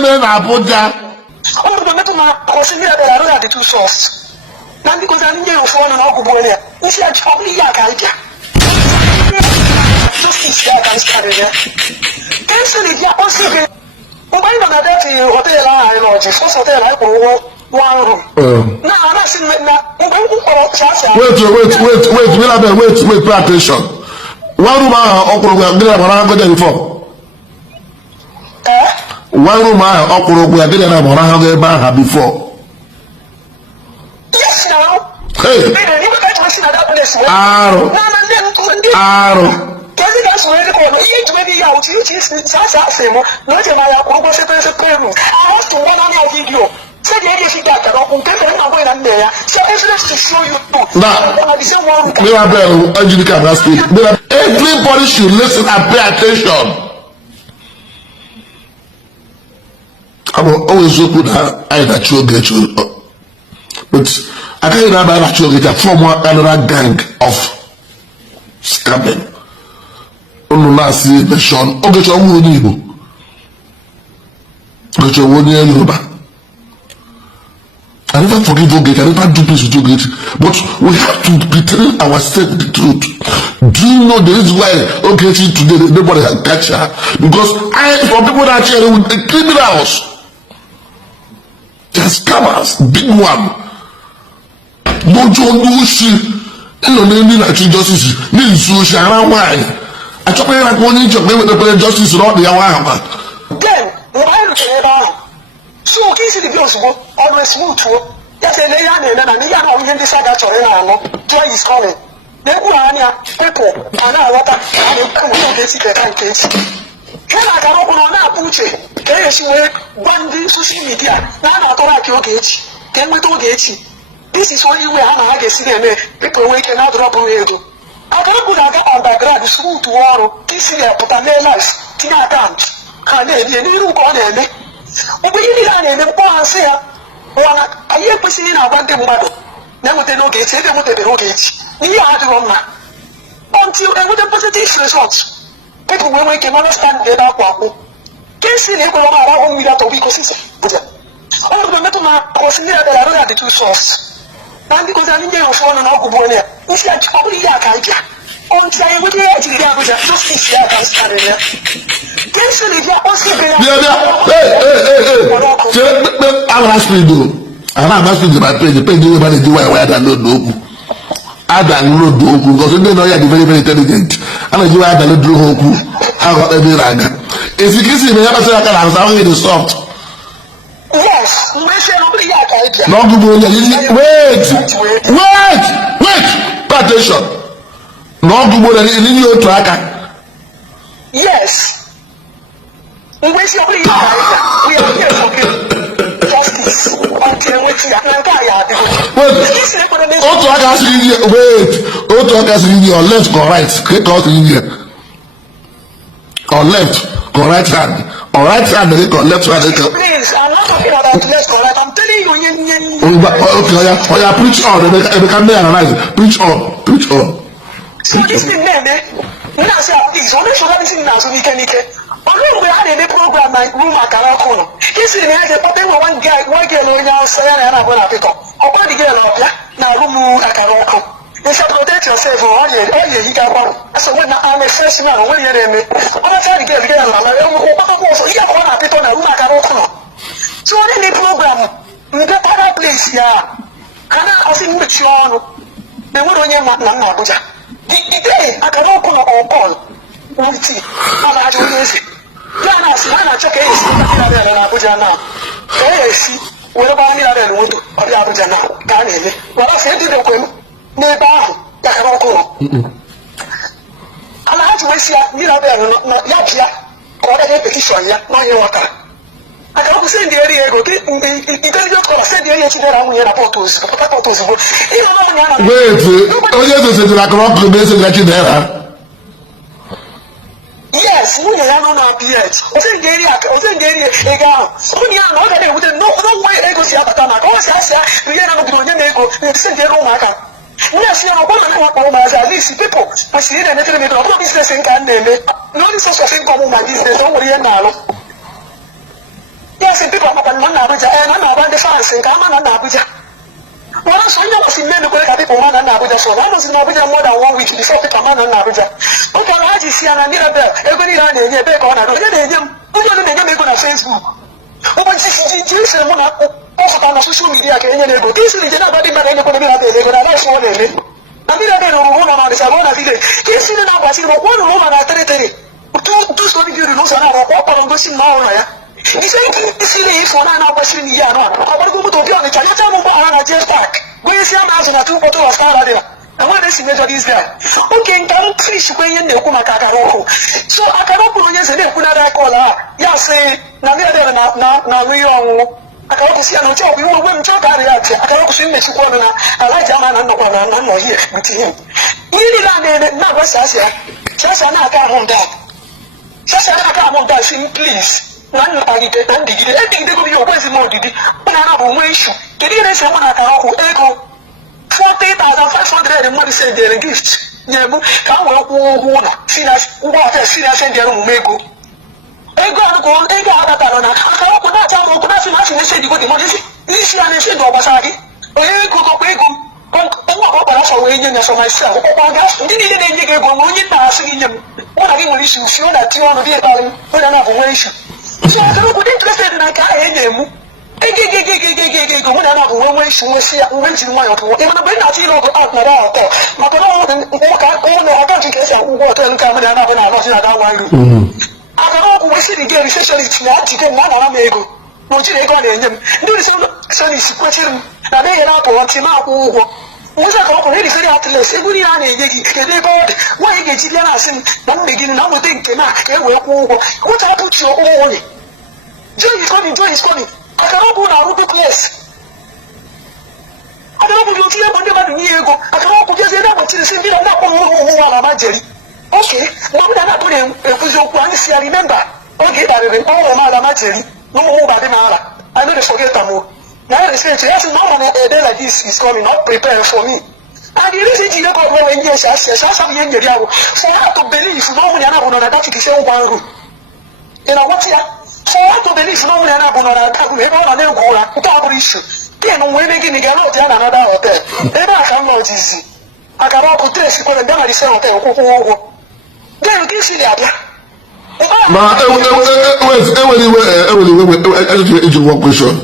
mere na Abuja. I'm going to consider that I the two sources. Not because I'm new for an alcohol. You see, I probably Yakaja. Justice Yakaja. Cancel it, Yakosi. Why not that hotel I lodge? First hotel I go 1 room. No, I'm not saying that. Wait, pay attention. 1 room I go there before. 1 room I go before. Yes, now. Hey. Aro. That's where the maybe out you just not I have to one on video. Say the she got there. So it's to show you. Everybody should listen and pay attention. I will always open her eye that you'll get you. But I can't remember that you'll get from another gang of scamming. Onunasi nation ogecho woni Igbo ogecho woni Yoruba. I never forgive Ogechi, I never do peace with Ogechi, but we have to be telling ourselves the truth. Do you know the reason why Ogechi today nobody can catch her? Because for people that share with the criminals, they're scammers, big one. No John Nushi, no name like justice, no Sushi around wine. I talk about going into the justice not the hour. Then, why look at it? So, easy to be always smooth. Yes, and they are even decide that joy is coming. Then, people, and I water, and you come to get it and case. Can I go on a butcher? Can you see one day social media? Now, I don't like your gauge. Can we do gauge? This is what you will have a see them. People wake and out drop away. I can't put a background school tomorrow. This year, put a mail life. Tina account. And then you go on and we need an say, I am pushing in our bank model. Never the no gates, never the no gates. We are the one until they would have positive results. People will make him understand the dark one. Can't see them around without a week or sister. All the metal consider that I the two sources. And because I'm in there for an alcohol, we said probably Yakaja. On say, would you actually have just this year can stand there? Cancel it, you're also I'm asking you. I'm asking you my page. The page you do where I don't know. I don't know because you know you're very, very intelligent. And you are the little hope. How about every raga? If you can see me, I can answer how it is soft. Yes, no good. Wait. Pay attention. No good. In your tracker. Yes. We are here for justice until we see wait. Your left or right. Click out in here. Or left, or right hand. Or right hand, left hand. Please, I'm not talking about left or right. I'm telling you. Okay, preach on. They can analyze. Preach on. So this thing, when I say this, only show everything now so we can make it. Although we had a program like Room Akarako, this is the problem with one girl on your side and I'm going to pick up. Upon the girl up, now Room Akarako. You should protect yourself for all year, you got one. So when I'm a first now, when you're in me, I'm trying to get a girl, I'm going to pick on a Room Akarako. So in the program, we get other place here. Can I think with you on the one on your man? The day I can open up our call, we'll see how much we use it. Ghana check it, Abuja now. See, wherever I need a little of the Abuja now. Ghana, what I said to the Queen, neighbor, Yakaroko. And I had to waste your Yakia, or a petition, not your water. I can't send the area, go get send the area to the photos. Yes, we are not yet. Send the area, send the area, we are not there with no way to see other time. We are not going to send the room. Yes, you are one of at least people. I see a little bit of business in Canada. No, this is a thing common my business. Don't worry now. Yes, people are not Abuja, and I'm not the fans, and I'm not Abuja. Well, so you was in the people man and Abuja, so I was in Abuja more than 1 week before people man and Abuja. Okay, I just see an idea there, everybody around the back on a Facebook. Open CCTV, and one of social media can go. This is the nobody but any economy of the organization. I mean, I don't know what is about a day. This is not possible. One woman at territory. Two story you lose an hour, what on the same hour. He said, this is for an hour in the year. I want to go to the China just back. Where is your mouse in a 2 photo of Canada? I want to see what is there. Okay, can't fish when you know Kumakaro. So I cannot put on your Kunada collar. Yes, now we are. I can't see no job. You will talk about it. I can't see the Chipona. I like a man and no here with him. You landed not was Sasha. Sasha, I can't on that. Sasha, I can't on that. Please. None of it, and the ending they will be always more. Did when I have a wish, the dear is someone I can echo 40,500 and money send their gift. Never come water. See us, and their room may go. Ego on ego abatalona. I cannot tell you what you said you got the money. This year I said Obasaki. Ego go ego. I'm waiting for myself. Didn't they get one million passing him? What are you issues? You that you want to be about when I'm not away. So I don't put interested in a guy in him. When I'm not away, she will see a winching my auto. Even a bit not you know out my auto. But I don't walk out all the other case and water and come and I'm not in a down. I don't know what city again, especially it's not to get one on Amigo. No, you got in them. Do the same service question. Now they are out of Tima. Was I already very atlas? Every year they bought why you get it. Don't begin now to think, what I put your own. Joy is coming, Joy is coming. I cannot put our Ruby place. I don't know what you never do. I cannot put your same thing. I'm not going to okay, no, I'm put him because I remember. Okay, but all Madame Jerry, no more by the Mala. I never forget them. Now they say, yes, no one a day like this is coming, not prepared for me. And the reason you got when yes, I some young girl. So I have to believe no one on that to say one room. You know what here? So I have to believe no one on that to issue. Then when they give me another hotel, then I can know this. I can walk with this because I'm going to say hotel. Then you can see that. Question.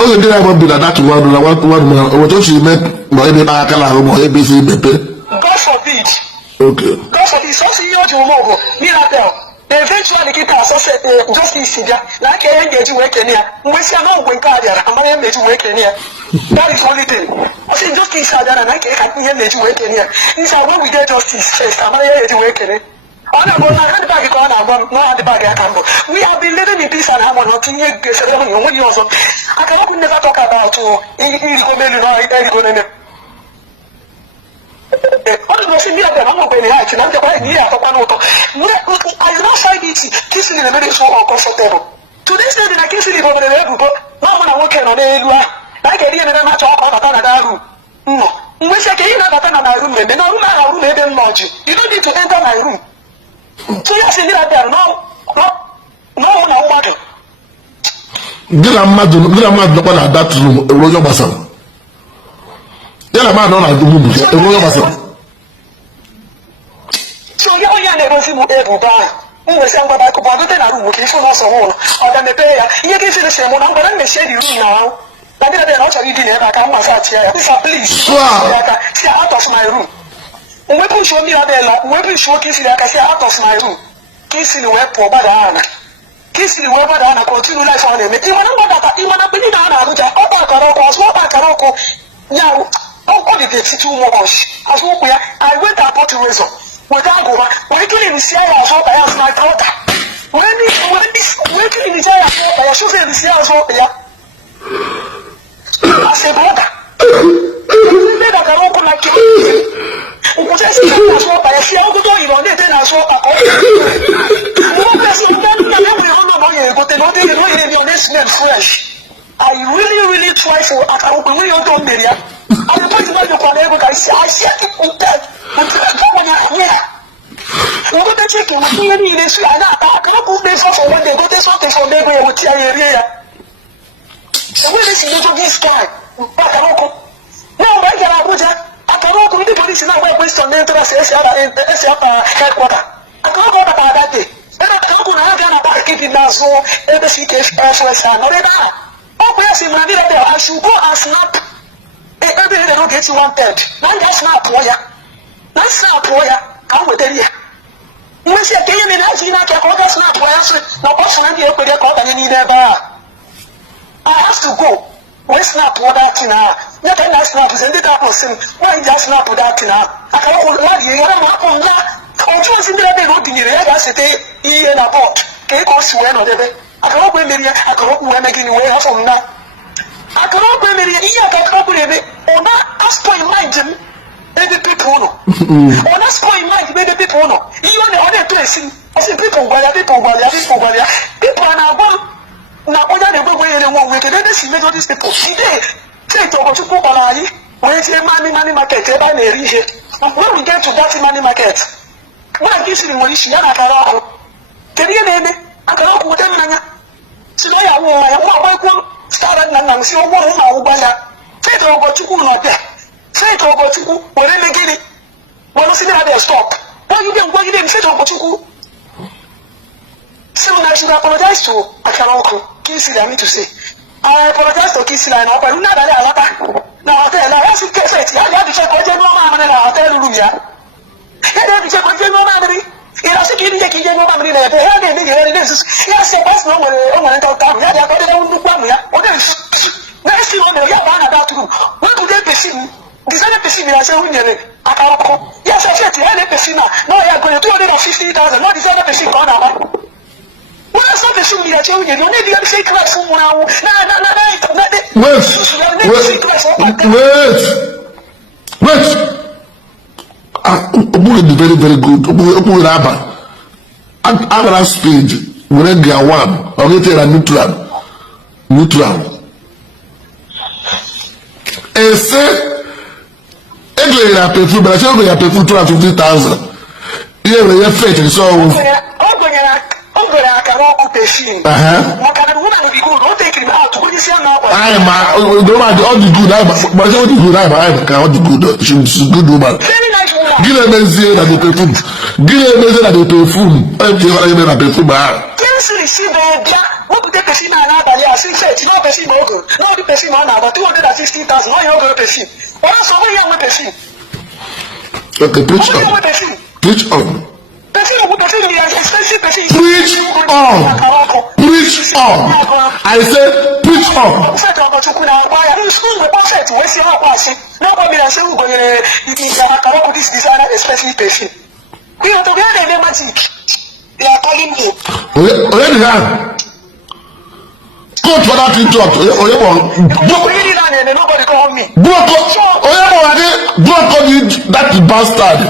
Oh, they have been that one. What she meant by the Akala or ABC. God forbid. Okay. God forbid. So, see you tomorrow. Miracle. They eventually keep us justice. Like I engage you working here. We say no, when Cardia, I'm going to work in here. That is only thing. I say justice, and I can't engage you working here. He said, when we get justice first, I'm going to work in here. We have been living in peace and harmony until you get seven years old. I cannot never talk about you. I don't find it kissing in the middle so uncomfortable. Today's day, I can't sleep over the red book. Not when I'm working on a like I didn't much of another room. No, we say, can you never enter my room? Then no room, they don't lodge you. You don't need to enter my room. So you see that there, no one about it. Get a mad at that room, a royal basal. Get a man on a room, a royal basal. So you never see what able by. Who was saying about the room, which is also all, or than the pair. You can see the same one, but I'm going to say you now. I didn't also read it, I can't massage here. Please, out of my room. We push me a bella, we push what is like I say out of my room. Kissing the web for Badana. Kissing the web Badana, continue life on him. Even a penny down, I now, all the days too much. As I went up to Rezo. Without over, waiting in the Sierra, I hope I have my daughter. When waiting in the Sierra, I should say the Sierra, I say, brother. I can open like you. Because I see what I see, I'll go to you on it, and I saw a I really try for I really don't know. I'm going to know I see it that. We're going to check it. I can't put this off for one day, but there's something for maybe I would tell you here. where is this guy? Bakaloko. Now, I get Abuja. Akaloko, the police now were based on the headquarters. Akaloko that day. And Akaloko now got a keeping Nazo, ABC, SOS, and all that. Oh, yes, in Manila, I should go and snap. Every day they don't get you 1/3. Now that's snap for ya. That's snap for ya. Come with it. You say, can you imagine I can order snap for us? Now, what's the idea of the company never? I have to go. When snap for that now. Not that snap is ended up with him. Why just snap for that now? I can't hold one year. I'm not. I'm choosing the other road in the area. I said, he and a pot. Can you swear on the I can't wait, I can't wait making away from now. I can't wait, I can't wait, or not ask for imagine the people. Or not spoil mind, maybe people. You are the other place. I see people, people are now gone. Now, what are they going to do? Let us see these people. Today, take over to Kubalai, when it's a money market, when we get to that money market. When I give you money, she had a car. Can you name it? I cannot put them. Today I will start and see one who take over to not there. Take over to whatever they get it. Well, see how they stop. Why you didn't take over to so I should apologize to Akaloko. Kissy, I need to say. I apologize to Kissy, I know, but not a lot. Now I tell you, I have to check what you're and I'll tell you. I have to check what you're normally. It has to give you a key and nobody there. They have any this. Yes, that's no one. I want to talk about it. What else? Next thing on the Yavan about to do. What do they perceive? Design a perceive as a winner. Yes, I said, I have a perceive. No, I am going to 250,000. Not design a perceive on our. Well, that's not the shoe we are telling you. You need to say class from now. Wait. Open very, very good. Open rubber. Average speed. We don't get one. Or get a neutral. And say, every year I pay for, but I tell you I pay for 250,000. Here we are fetching so. I can walk with the machine. What kind of woman will be good? Don't take him out. What is your now? I am all the good. But all the good. I can all the good. She's a good woman. Very nice woman. Give them a say that they perfume. Give them a say that they perfume. I'm telling you that they perfume. Can you see the what would they perfume and now? Yeah, since it's not perfume. No, the perfume on about 250,000. Why you over perfume? What else are we on with perfume? Okay, preach on. Preach on. Preach on. Preach on. I said, preach on. Nobody has said, this designer, especially patient. We are together in the magic. They are calling me. Go for that interrupt. Nobody call me. That bastard.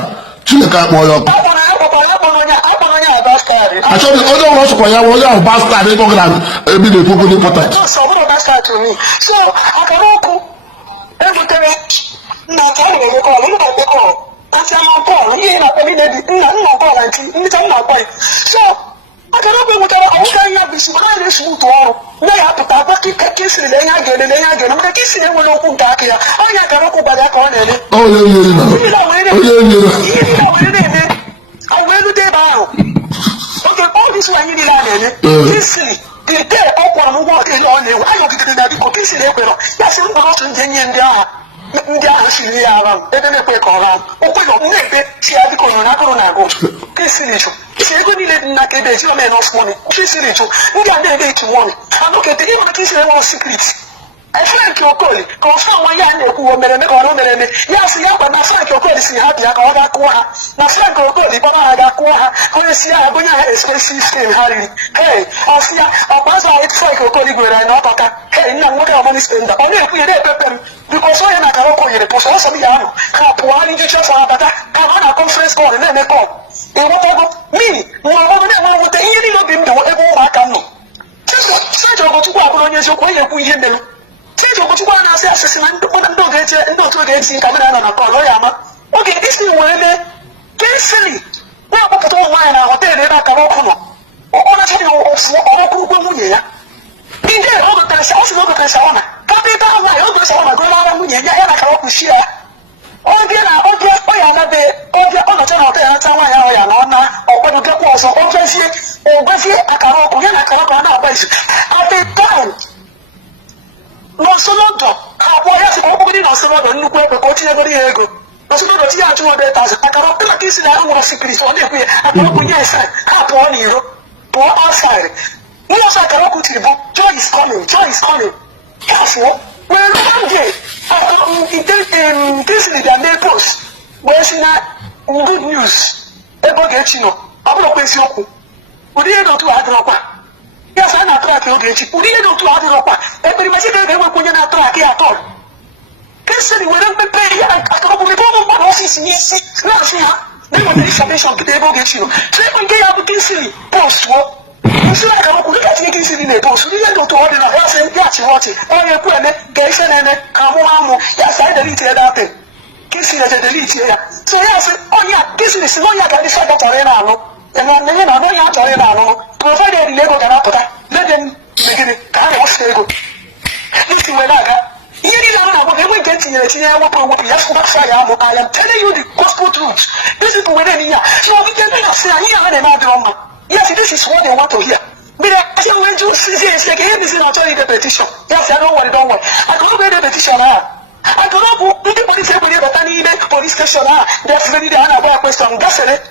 I told you, other ones for your bastard, they don't have a bit of people important. So, what bastard to me? So, I can go. Every time, not only they call. That's how Paul, he ain't a minute, not Paul, I'm not quite. So, I cannot go with our own young business. I just move to all. They have to have a kiss in the again, and they are going to kiss in one open back here. I cannot go by that corner. Oh, yeah. I will do that. Okay, all this one you need easily. They tell up one walk in on the I don't get that because that's a lot of genuine there. India actually around. They don't pay around. Open your neck, she had the corona go. Kissing it. She ain't going to let naked, you man of money. Kissing it. You got their day to one. I'm okay, they even kiss them all secrets. I thank your calling. Confirm my young who will make a yes, yeah, but I thank your calling. See how they are called that quarter. Now, thank your calling, but I got quarter. Who is here? I'm going to have a special scheme, Harry. Hey, I'll see. I'll pass out thank your colleague when I know. Hey, now what are money spender? Only if we had a because I am not going to call you the post. Also, be out. Why did you just have that? Come on, a conference call and then they call. They want to go. Me, no, I want to hear you being the whatever I can know. Just send your go to Babylon, you're going to hear them. What you want to say, assessment, don't get it, not to get it, coming on a call. Okay, this is where they carefully. Now, put all mine out there, they are going to or Inde ogo kansa osi ogo kansa ona. Kapita ona ogo kansa ona go la mu nyenya ya na ka ku shia. Oge na oge o ya na be oge o na tana hotel na tawa ya o ya na ona ogbodu ke ko so oge fie akara oku ya na akara ko na agba isu. At the time no solo do abo ya si ko ni no solo do nnukwu ebe ko tinye gori ego. No solo do ti ya 200,000 akara pela kisi na mu secret o de ku ya akara ku nya isa ha po ni ro po outside. We also cannot go to the book. Joy is coming. Joy is coming. Careful. When one day, this is their neighbors. We're seeing good news. Ebo get you know. I'm not going to you. We didn't know to Adropa. Yes, I'm not trying to get you. We didn't know to Adropa. Everybody said they were going to track it at all. This is when we pay. I can't believe what office is. No, see, they want the information to the able get you. So when they have this city post work. Nso ya ka ku ka tinye kisi ni na post ni ya to order na ya se ya chi wote o ye ku ene ka ise na ene ka mo amu ya sa delete ya that thing kisi ya delete ya so ya se o ya kisi ni si no ya ka di sa ka tore na anu ya na ne na no ya tore na anu provide the lego na pota let them begin ka na wose ego nti we na ga yiri na na go we get tinye ya wo pro ya so ba sa ya mo I am telling you the gospel truth. This is we dey here so we get na say here na na do. Yes, this is what they want to hear. But I say when you see this, like here is not only the petition. Yes, I don't worry, don't worry. I don't read the petition. I don't know who the police say we have a police station. That's really the answer question. That's it.